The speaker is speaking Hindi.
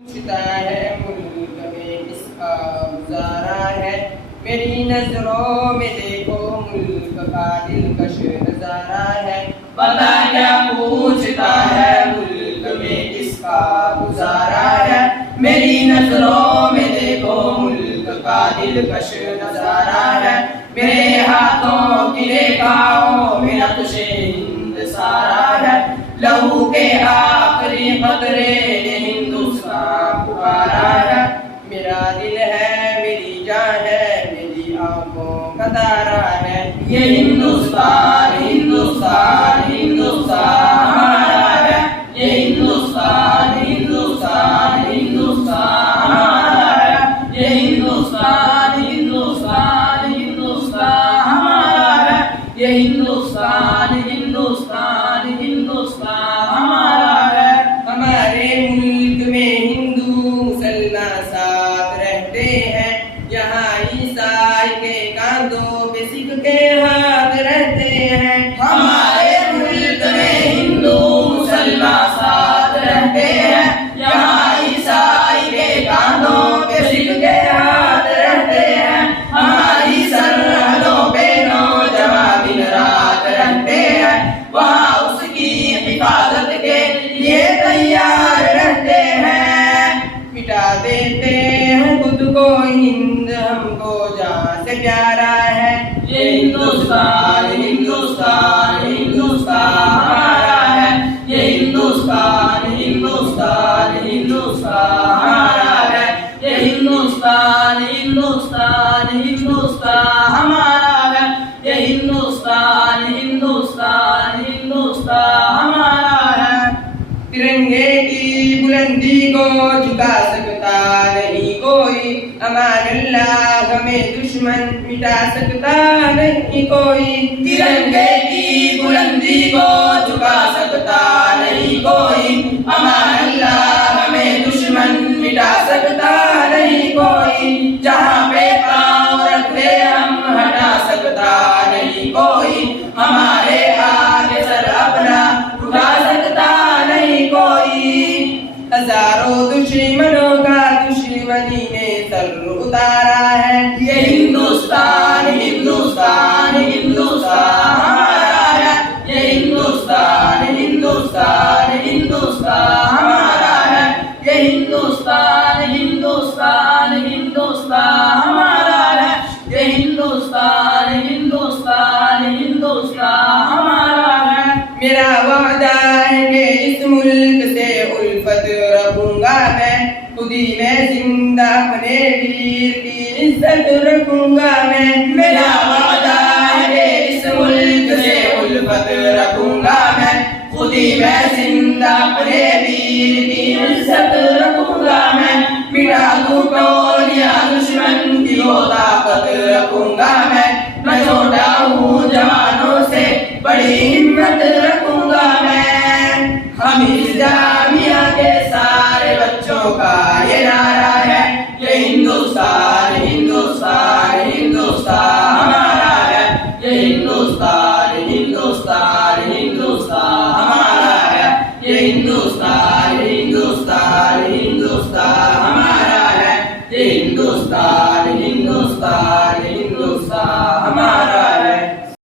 पूछता है मुल्क में किसका गुजारा है। मेरी नजरों में देखो मुल्क का दिलकश नजारा है। पता क्या पूछता है मुल्क में किसका गुजारा है। मेरी नजरों में देखो मुल्क का दिलकश नजारा है। मेरे हाथों की रेखाओं में नक्श हिंद सारा है। लहू के आखिरी कतरे ने हिंदुस्तान पुकारा है। मेरा दिल है मेरी जान है मेरी आंखों का तारा है। ये हिंदुस्तान हिंदुस्तान हिंदुस्तान हमारा है। ये हिंदुस्तान हिंदुस्तान हिंदुस्तान हमारा है। ये हिंदुस्तान हिंदुस्तान हिंदुस्तान हमारा है। ये हिंदुस्तान हिंदुस्तान हिंदुस्तान हमारा है। हमारे मुल्क में हिंदू मुसलमान साथ रहते हैं। यहाँ ईसाई के कांधों पे सिख के हाथ रहते हैं। हमारे मुल्क में हिंदू मुसलमान साथ रहते हैं। यहाँ ईसाई के कांधों पे सिख के हाथ रहते हैं। हमारी सरहदों पे नौजवान दिन रात रहते हैं। वहाँ उसकी हिफाजत के लिए तैयार रहते हैं। मिटा देते हैं खुद को हिंद हमको जान से प्यारा है। ये हिंदुस्तान हिंदुस्तान हिंदुस्तान हमारा है। ये हिंदुस्तान हिंदुस्तान हिंदुस्तान हमारा है। ये हिंदुस्तान हिंदुस्तान हिंदुस्तान हमारा है। ये हिंदुस्तान हिंदुस्तान हिंदुस्तान हमारा है। तिरंगे की बुलंदी को झुका सकता नहीं कोई। अमान अल्लाह हमें दुश्मन मिटा सकता नहीं कोई। तिरंगे की बुलंदी को झुका सकता नहीं कोई। अमान अल्लाह हमें दुश्मन मिटा सकता नहीं कोई। जहाँ पे पाँव रखते हम हटा सकता नहीं कोई। हमारे आगे सर अपना उठा सकता नहीं कोई। हजारों दुश्मनों का दुश्मनी ने सर उतारा है। ये हिंदुस्तान हिंदुस्तान हिंदुस्तान हमारा है। ये हिंदुस्तान हिंदुस्तान हिंदुस्तान हमारा है। ये हिंदुस्तान हिंदुस्तान हिंदुस्तान हमारा है। ये हिंदुस्तान हिंदुस्तान हिंदुस्तान हमारा है। मेरा वादा है कि इस मुल्क से उल्फत रखूंगा मैं। खुदी में जिंदा अपने वीर की इज्जत रखूंगा मैं। मेरा वादा है कि इस मुल्क से उल्फत रखूंगा मैं। खुदी में जिंदा अपने वीर की इज्जत रखूंगा मैं। मिटा दूं टोलियां दुश्मन की वो ताकत रखूंगा मैं। मैं छोटा हूँ जवानों से बड़ी हिम्मत रखूंगा मैं।